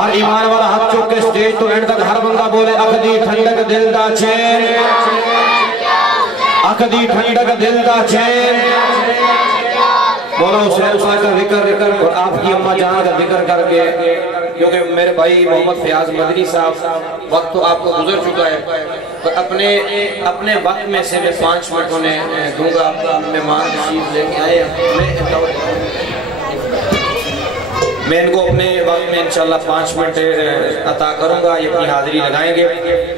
ہر ایمان والا ہاتھ چوک کے سٹیج تو اینڈ تک ہر بندہ بولے اکھ دی ٹھنڈک دل دا چین، اکھ دی ٹھنڈک دل دا چین۔ مولا حسین صاحب کا ذکر اور آپ کی اماں جان کا ذکر کر کے، کیونکہ میرے بھائی محمد فیاض مدنی صاحب وقت تو آپ کو گزر چکا ہے، تو اپنے وقت میں سے میں 5 منٹ انہیں دوں گا۔ مہمان نشیز لے کے آئے، میں ان کو اپنے وقت میں انشاءاللہ 5 منٹ عطا کروں گا، یہ اپنی حاضری لگائیں گے۔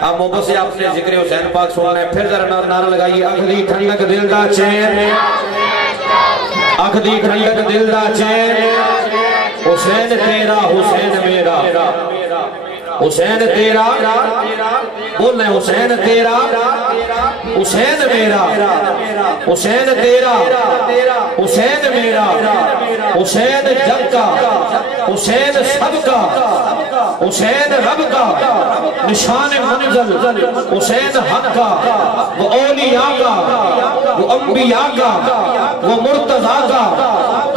آپ محبت سے آپ نے ذکر حسین پاک سننا ہے، پھر ذرا نعرہ لگائیے اکھ دی ٹھنڈک دل دا چین، اکھ دی ٹھنڈک دل دا چین۔ حسین تیرا حسین میرا، حسین تیرا بولنے حسین تیرا حسین میرا، حسین تیرا حسین میرا، حسین جگ کا حسین سب کا، حسین رب کا نشان منزل، حسین حق کا وہ اولیاء کا وہ انبیاء کا وہ مرتضیٰ کا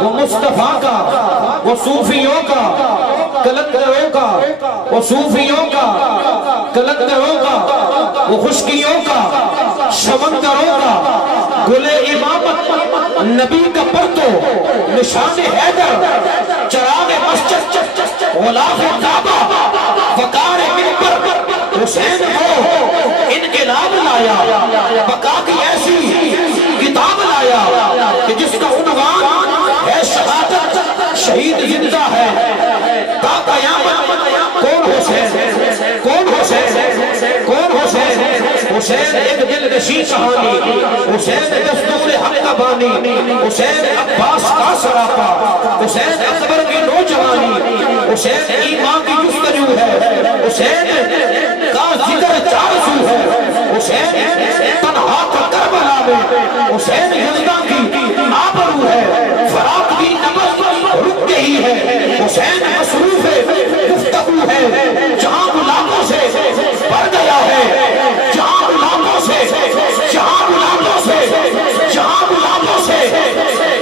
وہ مصطفیٰ کا وہ صوفیوں کا کلندروں کا وہ صوفیوں کا کلندروں کا وہ خشکیوں کا سمندروں کا گل امامت نبی کا پرتو نشان حیدر چراغ مسجد غلاف کعبہ وقار منبر حسین ہو انقلاب لایا بقا کی ایسی کتاب لایا کہ جس کا عنوان ہے شہادت شہید زندہ ہے تا قیامت۔ کون حسین کون حسین کون حسین؟ حسین ایک دل نشین کہانی، حسین دستور حق کا بانی، حسین عباس کا سراپا، حسین اکبر کی نوجوانی، حسین ایمان کی جستجو ہے، حسین کا ذکر چارسو ہے، حسین تنہا کا کربلا میں، حسین یزدہ کی آبرو ہے، فراق کی نبض رک گئی ہے، حسین مصروف گفتگو ہے، جہاں غلاموں سے بڑھ گیا ہے، جہاں غلاموں سے جہاں غلاموں سے جہاں غلاموں سے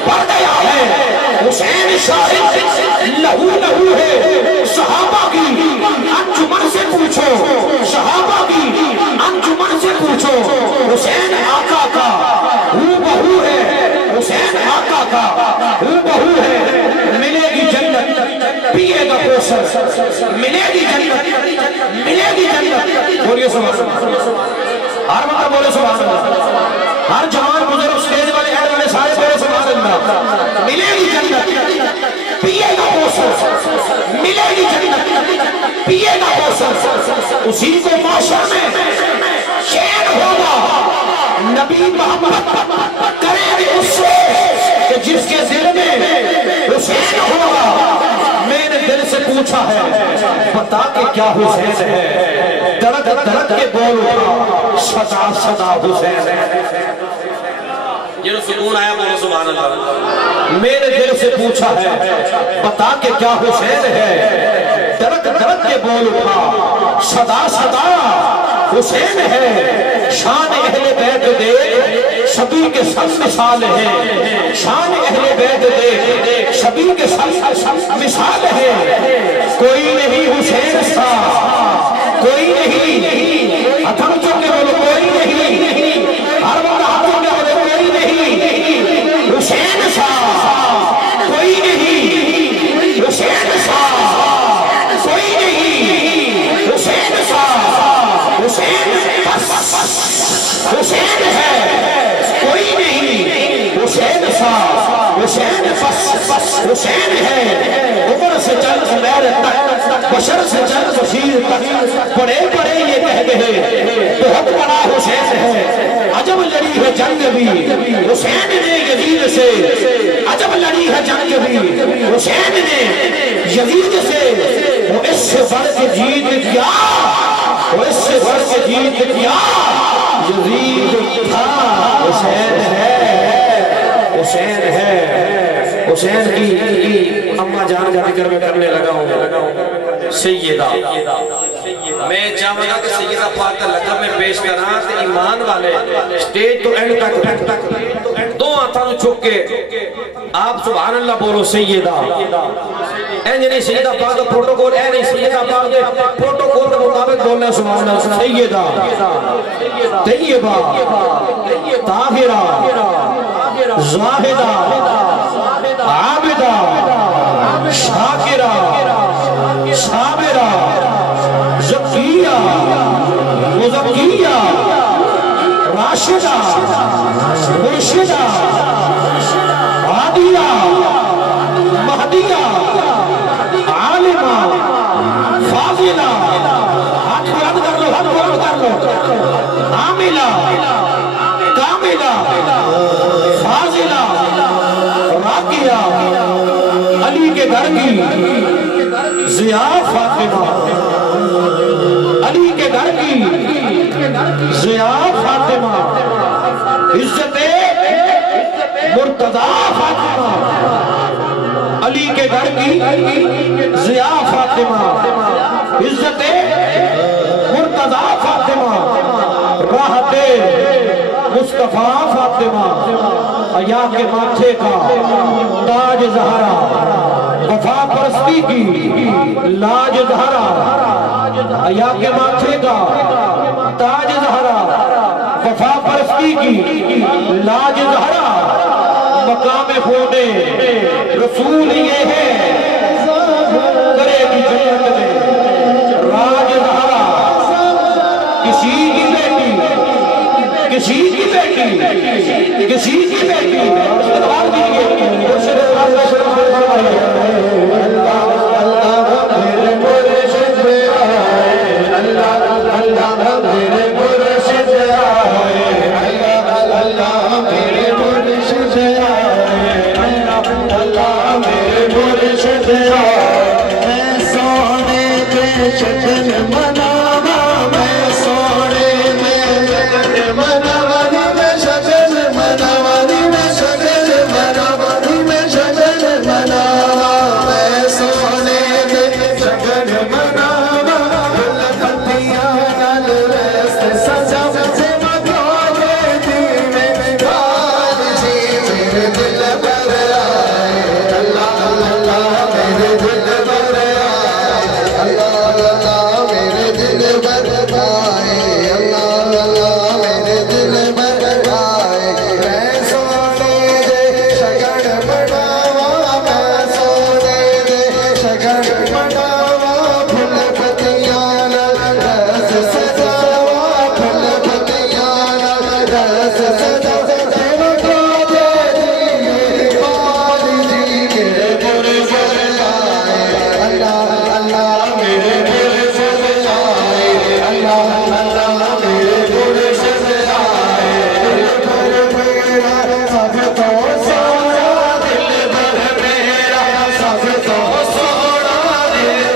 بڑھ گیا ہے، حسین شاہد لہو لہو ہے۔ صحابہ کی انجمن سے پوچھو، صحابہ کی انجمن سے پوچھو، حسین آقا کا ہو بہو ہے، حسین آقا کا ہو بہو ہے۔ ملے گی جنت پیے گا کوثر، ملے گی جنت ملے گی جنت۔ بولیے سبحان اللہ، ہر بندہ بولے سبحان اللہ، ہر جوان بزرگ اسٹیج والے ایڈ والے سارے بولے سبحان اللہ۔ ملے گی جنت پیے گا کوثر، ملے گی جنت پیے گا کوثر، اسی کو معاشر میں چین ہوگا۔ نبی محمد کرے گی اس سے کہ جس کے دل میں حسین ہوگا۔ میں نے دل سے پوچھا ہے بتا کہ کیا حسین ہے، دھڑک دھڑک کے بول اٹھا صدا صدا حسین ہے۔ یہ سکون آیا بولو سبحان اللہ۔ میرے دل سے پوچھا ہے بتا کہ کیا حسین ہے، دھڑک دھڑک کے بول اٹھا صدا صدا حسین ہے۔ شان اہل بیت دے سبھی کے سب مثال ہیں، شان اہل بیت دے سبھی کے سب مثال ہیں۔ کوئی نہیں حسین سا، کوئی نہیں، ہتھم چکے بولو کوئی نہیں، ہر بندہ ہاتھوں کے بولو کوئی نہیں، حسین سا کوئی نہیں، حسین سا کوئی نہیں، حسین سا حسین حسین ہے کوئی نہیں، حسین سا حسین حسین ہے۔ عمر سے چل زمیر تک، بشر سے چل بشیر تک، بڑے بڑے یہ کہہ گئے بہت بڑا حسین ہے۔ عجب لڑی ہے جنگ بھی حسین نے یزید سے، عجب لڑی ہے جنگ بھی حسین نے یزید سے۔ وہ اس سے بڑھ کے جیت گیا، وہ اس سے بڑھ کے جیت گیا، یزید تھا حسین ہے، حسین ہے۔ حسین کی اماں جان کا ذکر میں کرنے لگا ہوں، سیدہ میں چاہوں گا کہ سیدہ پاک کا لقب میں پیش کرنا تے ایمان والے سٹیج تو اینڈ تک دو ہاتھوں چھک کے آپ سبحان اللہ بولو سیدہ نہیں سیدہ پاک کا پروٹوکول اے نہیں سیدہ پاک کے پروٹوکول کے مطابق بولنا سبحان اللہ سیدہ طیبہ طاہرہ زاہدہ عابدہ شاکرہ صابرہ زکیہ مزکیہ راشدہ مرشدہ عادیہ مہدیہ عالمہ فاضلہ ہاتھ بلند کر لو ہاتھ بلند کر لو عاملہ کاملہ فاضلہ راقیہ علی کے گھر کی ضیاء فاطمہ علی کے گھر کی ضیاء فاطمہ عزت مرتضی فاطمہ علی کے گھر کی ضیاء فاطمہ عزت مرتضی فاطمہ راحت مصطفیٰ فاطمہ عیا کے ماتھے کا تاج زہرا وفا پرستی کی لاج زہرا عیا کے ماتھے کا تاج زہرا وفا پرستی کی لاج زہرا مقام ہونے رسول یہ ہے کرے گی جنت میں راج زہرا کسی کی بیٹی کسی کی بیٹی کسی کی بیٹی اتوار دیئے مرشد اللہ میرے مرشد آئے اللہ میرے مرشد آئے اللہ میرے مرشد آئے اللہ میرے مرشد آئے میں سونے کے شکل مناوا میں سونے میں مناوانی میں شکل مناوانی میں شکل مناوانی میں شکل مناوا میں سونے میں شکل مناوا پتیاں نال ریست سجا سے مکھوڑے دی میں گال جی میرے دل پر آئے اللہ اللہ میرے دل پر آئے اللہ اللہ میرے دل پر آئے اللہ اللہ میرے دل پر آئے میں سونے دے شکل بڑھاوا میں سونے دے شکل بڑھاوا پھل پتیاں رس سجاوا پھل پتیاں رس سجاوا تیرے گودے دی بال جی میرے مرشد آئے اللہ اللہ میرے مرشد آئے اللہ اللہ میرے مرشد آئے دل بھر میرا سب تو سونا دل بھر میرا سب تو سونا دل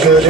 شکر